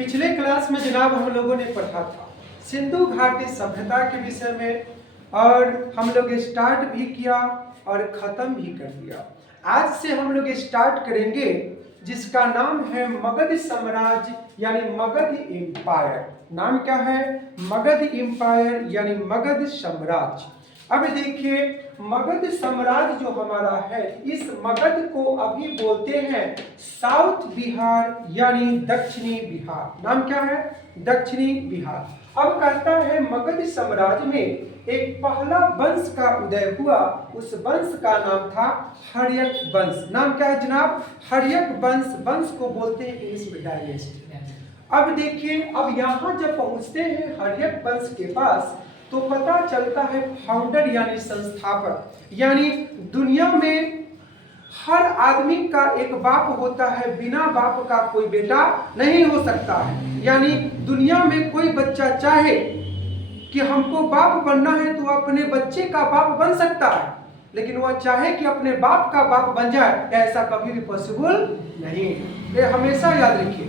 पिछले क्लास में जनाब हम लोगों ने पढ़ा था सिंधु घाटी सभ्यता के विषय में और हम लोग स्टार्ट भी किया और ख़त्म भी कर दिया। आज से हम लोग स्टार्ट करेंगे जिसका नाम है मगध साम्राज्य यानी मगध एम्पायर। नाम क्या है? मगध एम्पायर यानी मगध साम्राज्य। अब देखिए मगध साम्राज्य जो हमारा है इस मगध को अभी बोलते हैं साउथ बिहार यानी दक्षिणी बिहार। नाम क्या है? दक्षिणी बिहार। अब कहता है मगध साम्राज्य में एक पहला वंश का उदय हुआ, उस वंश का नाम था हर्यक वंश। नाम क्या है जनाब? हर्यक वंश। वंश को बोलते हैं इंग्लिश में डायनेस्टी। अब देखिए अब यहाँ जब पहुँचते हैं हर्यक वंश के पास तो पता चलता है फाउंडर यानी संस्थापक, यानी दुनिया में हर आदमी का एक बाप होता है, बिना बाप का कोई बेटा नहीं हो सकता है। यानी दुनिया में कोई बच्चा चाहे कि हमको बाप बनना है तो अपने बच्चे का बाप बन सकता है, लेकिन वह चाहे कि अपने बाप का बाप बन जाए ऐसा कभी भी पॉसिबल नहीं। ये हमेशा याद रखिए।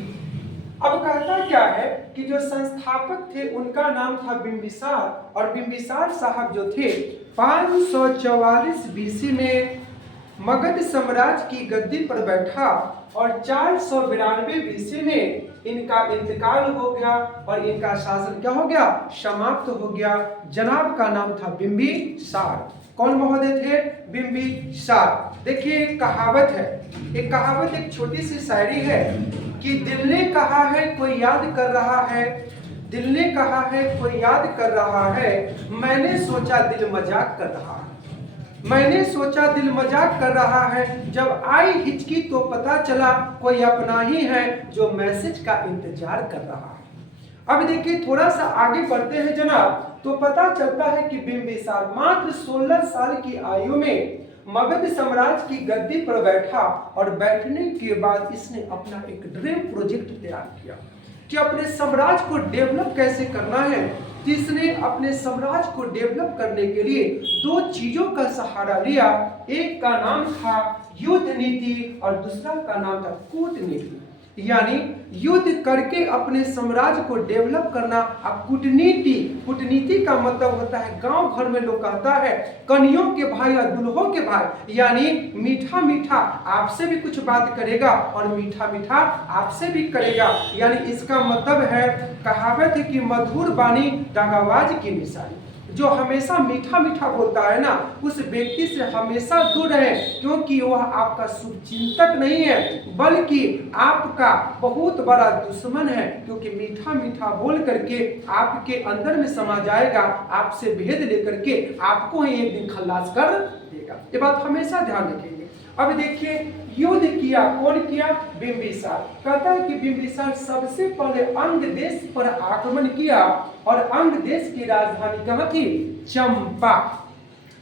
अब कहता क्या है कि जो संस्थापक थे उनका नाम था बिंबिसार, और बिंबिसार साहब जो थे 544 बीसी में मगध साम्राज्य की गद्दी पर बैठा और 492 बीसी में इनका इंतकाल हो गया और इनका शासन क्या हो गया? समाप्त हो गया। जनाब का नाम था बिंबिसार। कौन महोदय थे? बिंबिसार। देखिए एक कहावत है, एक कहावत, एक छोटी सी शायरी है कि दिल ने कहा है कोई याद कर रहा है, दिल ने कहा है कोई याद कर रहा है, मैंने सोचा दिल मजाक कर रहा है, मैंने सोचा दिल मजाक कर रहा है, जब आई हिचकी तो पता चला कोई अपना ही है जो मैसेज का इंतजार कर रहा है। अब देखिए थोड़ा सा आगे बढ़ते हैं जनाब तो पता चलता है कि बिंबिसार मात्र 16 साल की आयु में मगध साम्राज्य की गद्दी पर बैठा और बैठने के बाद इसने अपना एक ड्रीम प्रोजेक्ट तैयार किया कि अपने साम्राज्य को डेवलप कैसे करना है। इसने अपने साम्राज्य को डेवलप करने के लिए दो चीजों का सहारा लिया। एक का नाम था युद्ध नीति और दूसरा का नाम था कूटनीति, यानी युद्ध करके अपने साम्राज्य को डेवलप करना। अब कूटनीति, कूटनीति का मतलब होता है गांव घर में लोग कहता है कनियों के भाई और दुल्हों के भाई, यानी मीठा मीठा आपसे भी कुछ बात करेगा और मीठा मीठा आपसे भी करेगा। यानी इसका मतलब है, कहावत है कि मधुर बानी दगाबाज की निशानी। जो हमेशा मीठा मीठा बोलता है ना उस व्यक्ति से हमेशा दूर रहे, क्योंकि वह आपका शुभचिंतक नहीं है बल्कि आपका बहुत बड़ा दुश्मन है, क्योंकि मीठा मीठा बोल करके आपके अंदर में समा जाएगा, आपसे भेद लेकर के आपको ही एक दिन खल्लास कर देगा। ये बात हमेशा ध्यान रखेंगे। अब देखिए युद्ध किया, कौन किया? बिंबिसार। कहता है कि बिंबिसार सबसे पहले अंग देश पर आक्रमण किया और अंग देश की राजधानी कहाँ थी? चंपा।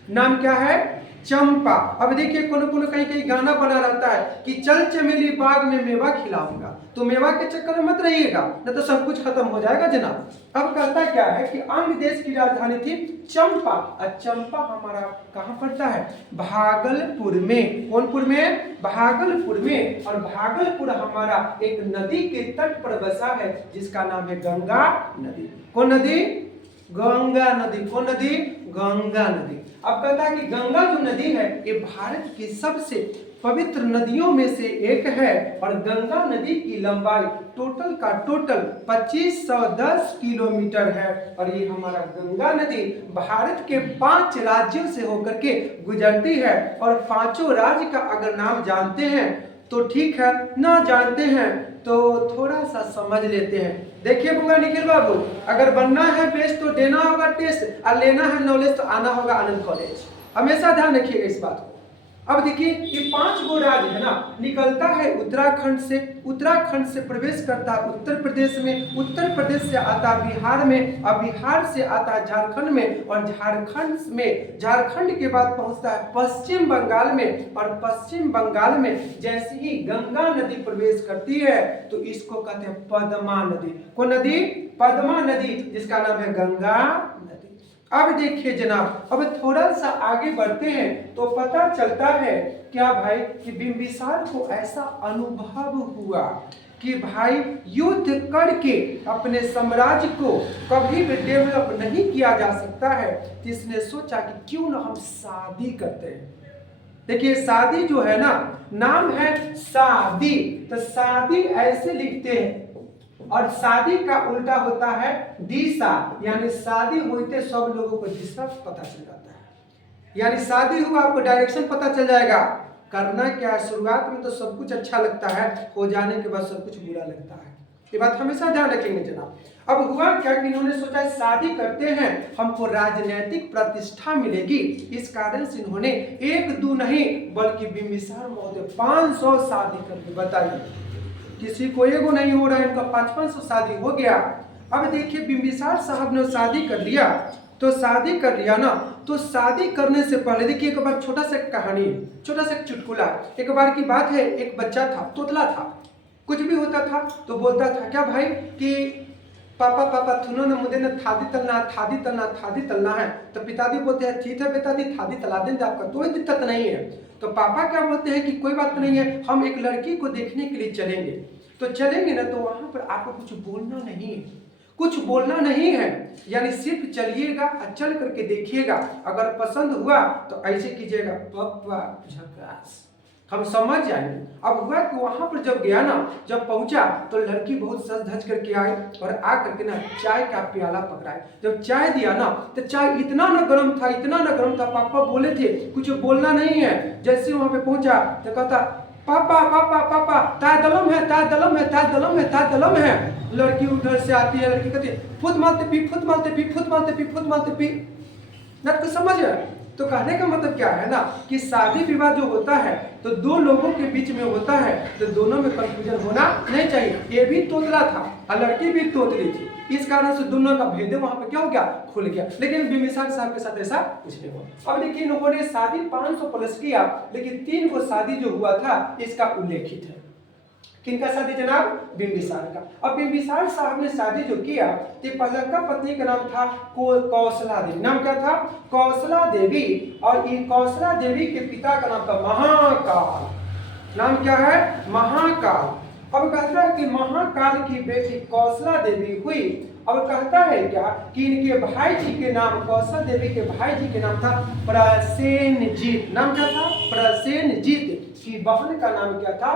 नाम क्या है? चंपा। अब देखिए कोनो कोनो कहीं कहीं गाना बना रहता है कि चल चमेली बाग में मेवा खिलाऊंगा, तो मेवा के चक्कर में मत रहिएगा नहीं तो सब कुछ खत्म हो जाएगा जनाब। अब कहता क्या है कि अंग देश की राजधानी थी चंपा, और चंपा हमारा कहाँ पड़ता है? भागलपुर में। कौनपुर में? भागलपुर में। और भागलपुर हमारा एक नदी के तट पर बसा है जिसका नाम है गंगा नदी। कौन नदी? गंगा नदी। कौन नदी? गंगा नदी। अब कहता है कि गंगा जो नदी है ये भारत की सबसे पवित्र नदियों में से एक है और गंगा नदी की लंबाई टोटल का टोटल 2510 किलोमीटर है। और ये हमारा गंगा नदी भारत के 5 राज्यों से होकर के गुजरती है। और पांचों राज्य का अगर नाम जानते हैं तो ठीक है, ना जानते हैं तो थोड़ा सा समझ लेते हैं। देखिए बुआ निखिल बाबू, अगर बनना है बेस्ट तो देना होगा टेस्ट और लेना है नॉलेज तो आना होगा आनंद कॉलेज। हमेशा ध्यान रखिएगा इस बात को। अब देखिए ये 5 गो राज्य है ना, निकलता है उत्तराखंड से, उत्तराखंड से प्रवेश करता है उत्तर प्रदेश में, उत्तर प्रदेश से आता है बिहार में, और बिहार से आता है झारखंड में, और झारखंड के बाद पहुंचता है पश्चिम बंगाल में, और पश्चिम बंगाल में जैसे ही गंगा नदी प्रवेश करती है तो इसको कहते हैं पद्मा नदी। कौन नदी? पद्मा नदी, जिसका नाम है गंगा नदी। अब देखिए जनाब, अब थोड़ा सा आगे बढ़ते हैं तो पता चलता है क्या भाई कि बिंबिसार को ऐसा अनुभव हुआ कि भाई युद्ध करके अपने साम्राज्य को कभी भी डेवलप नहीं किया जा सकता है। तो इसने सोचा कि क्यों ना हम शादी करते हैं। देखिए शादी जो है ना, नाम है शादी, तो शादी ऐसे लिखते हैं और शादी का उल्टा होता है दिशा, यानी शादी होते सब लोगों को दिशा पता चल जाता है। यानी शादी हुआ आपको डायरेक्शन पता चल जाएगा, करना क्या है। शुरुआत में तो सब कुछ अच्छा लगता है, हो जाने के बाद सब कुछ बुरा लगता है। ये बात हमेशा ध्यान रखेंगे जनाब। अब हुआ क्या कि इन्होंने सोचा शादी करते हैं, हमको राजनीतिक प्रतिष्ठा मिलेगी। इस कारण से इन्होंने एक दो नहीं बल्कि बिंबिसार महोदय 500 शादी करके बताइए, किसी को एगो नहीं हो रहा है, इनका 500 शादी हो गया। अब देखिए बिंबिसार साहब ने शादी कर लिया, तो शादी कर लिया ना, तो शादी करने से पहले देखिए एक बार छोटा सा कहानी, छोटा सा चुटकुला। एक बार की बात है, एक बच्चा था, तोतला था, कुछ भी होता था तो बोलता था क्या भाई कि पापा पापा थुनो न मुझे न थादी तलना है, थादी तलना, थादी तलना है। तो पिताजी बोलते हैं ठीक है बेटा दी थादी तला देंगे, आपका कोई दिक्कत नहीं है। तो पापा क्या बोलते हैं कि कोई बात नहीं है, हम एक लड़की को देखने के लिए चलेंगे। तो चलेंगे ना, तो वहां पर आपको कुछ बोलना नहीं है, कुछ बोलना नहीं है, यानी सिर्फ चलिएगा और चल करके देखिएगा। अगर पसंद हुआ तो ऐसे कीजिएगा पप्पा झकास, हम समझ जाएंगे। अब हुआ कि वहां पर जब गया ना, जब पहुंचा तो लड़की बहुत सज धज करके आई और आ करके ना चाय का प्याला पकड़ाए। जब चाय दिया ना, तो चाय इतना ना गर्म था, इतना ना गर्म था, पापा बोले थे कुछ बोलना नहीं है। जैसे वहां पे पहुंचा तो कहता पापा पापा पापा ताय दलम है, ताय दलम है, ताय दलम है, ताय दलम है। लड़की उधर से आती है, लड़की कहती है फुत मारते पी, फुत मारते पी, फुत मारते पी, फुत मारते पी। ना कुछ समझ है। तो कहने का मतलब क्या है ना कि शादी विवाह जो होता है तो दो लोगों के बीच में होता है, तो दोनों में कंफ्यूजन होना नहीं चाहिए। ये भी तोतला था और लड़की भी तोतली थी, इस कारण से दोनों का भेद वहां पे क्या हो गया, खुल गया। लेकिन बिंबिसार साहब के साथ ऐसा कुछ नहीं हुआ। अब लेकिन उन्होंने शादी 500 प्लस किया, लेकिन 3 गो शादी जो हुआ था इसका उल्लेखित है। किनका शादी जनाब, बिंबिसार का। अब बिंबिसार साहब ने शादी जो किया, तो पहलका पत्नी का नाम था कौशला देवी। नाम क्या था, कौशला देवी। और ये कौशला देवी के पिता का नाम था महाकाल। नाम क्या है, महाकाल। अब कहता है कि महाकाल की बेटी कौशला देवी हुई। अब कहता है क्या कि इनके भाई जी के नाम, कौशला देवी के भाई जी के नाम था प्रसेनजीत। नाम क्या था, प्रसेनजीत। की बहन का नाम क्या था,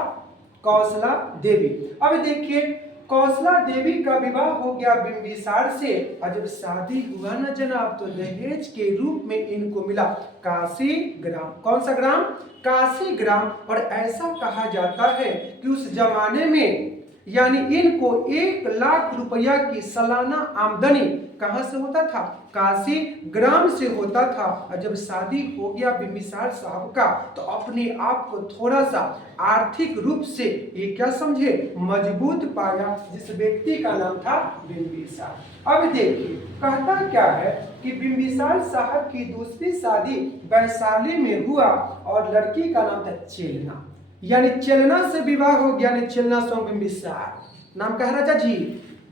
कौशला देवी। अब देखिए कौशला देवी का विवाह हो गया बिंबिसार से, और जब शादी हुआ ना जनाब, तो दहेज के रूप में इनको मिला काशी ग्राम। कौन सा ग्राम, काशी ग्राम। और ऐसा कहा जाता है कि उस जमाने में यानी इनको 1 लाख रुपया की सालाना आमदनी कहां से होता था, काशी ग्राम से होता था। और जब शादी हो गया बिंबिसार साहब का, तो अपने आप को थोड़ा सा आर्थिक रूप से ये क्या समझे, मजबूत पाया, जिस व्यक्ति का नाम था बिंबिसार। अब देखिए कहता क्या है कि बिंबिसार साहब की दूसरी शादी वैशाली में हुआ और लड़की का नाम था चेलना, यानी चेलना से विवाह हो गया, यानी चेलना सो बिंबिसार। नाम कह राजा जी,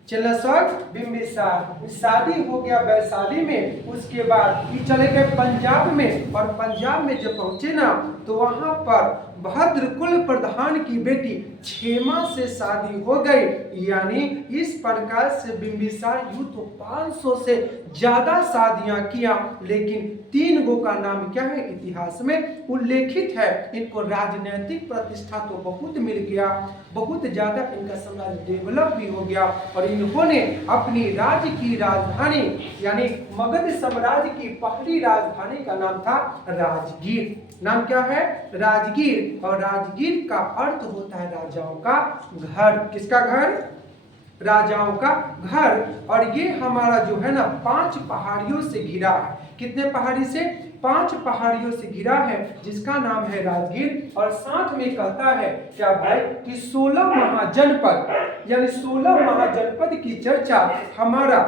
चेलना सो बिंबिसार। शादी हो गया वैशाली में। उसके बाद ये चले गए पंजाब में, और पंजाब में जब पहुंचे ना, तो वहां पर भद्रकुल प्रधान की बेटी क्षेमा से शादी हो गई। यानी इस प्रकार से बिंबिसार यूं तो 500 से ज्यादा शादियां किया, लेकिन 3 गो का नाम क्या है, इतिहास में उल्लेखित है। इनको राजनीतिक प्रतिष्ठा तो बहुत मिल गया, बहुत ज्यादा इनका साम्राज्य डेवलप भी हो गया। और इन्होंने अपनी राज्य की राजधानी यानी मगध साम्राज्य की पहली राजधानी का नाम था राजगीर। नाम क्या है, राजगीर। और राजगीर का अर्थ होता है राजाओं का घर। किसका घर, राजाओं का घर। और ये हमारा जो है ना 5 पहाड़ियों से घिरा है। कितने पहाड़ी से, 5 पहाड़ियों से घिरा है, जिसका नाम है राजगीर। और साथ में कहता है क्या भाई कि 16 महाजनपद यानी 16 महाजनपद की चर्चा हमारा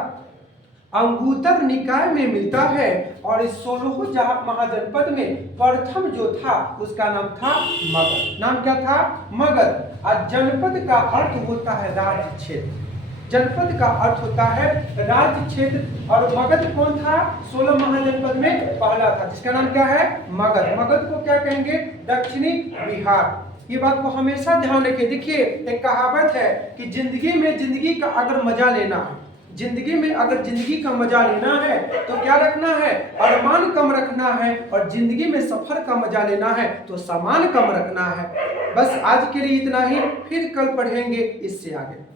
अंगुत्तर निकाय में मिलता है। और इस 16 महाजनपद में प्रथम जो था उसका नाम था मगध। नाम क्या था, मगध। और जनपद का अर्थ होता है राज्य क्षेत्र। जनपद का अर्थ होता है राज्य क्षेत्र। और मगध कौन था? 16 महाजनपद में पहला था, जिसका नाम क्या है? मगध। मगध को क्या कहेंगे? दक्षिणी बिहार। ये बात को हमेशा ध्यान रखिए। देखिए, एक कहावत है कि जिंदगी का अगर मजा लेना है, जिंदगी में अगर जिंदगी का मजा लेना है तो क्या रखना है? अरमान कम रखना है। और जिंदगी में सफर का मजा लेना है तो सामान कम रखना है। बस आज के लिए इतना ही, फिर कल पढ़ेंगे इससे आगे।